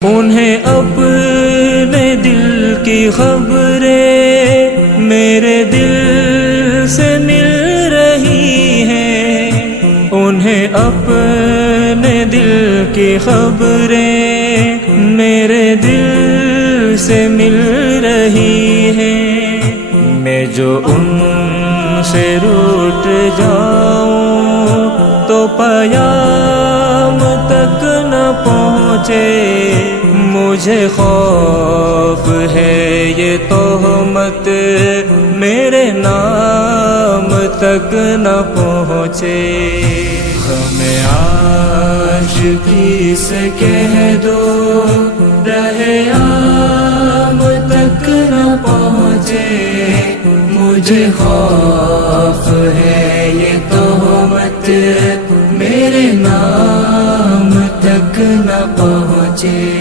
انہیں اپنے دل کی خبریں میرے دل سے مل رہی ہیں، انہیں اپنے دل کی خبریں میرے دل سے مل رہی ہیں۔ میں جو ان سے روٹ جاؤں تو پیام تک نہ پہنچے، مجھے خوف ہے یہ تہمت میرے نام تک نہ پہنچے۔ ہمیں عاشقی سے کہہ دو رہے عام تک نہ پہنچے، مجھے خوف ہے یہ تہمت میرے نام تک نہ پہنچے۔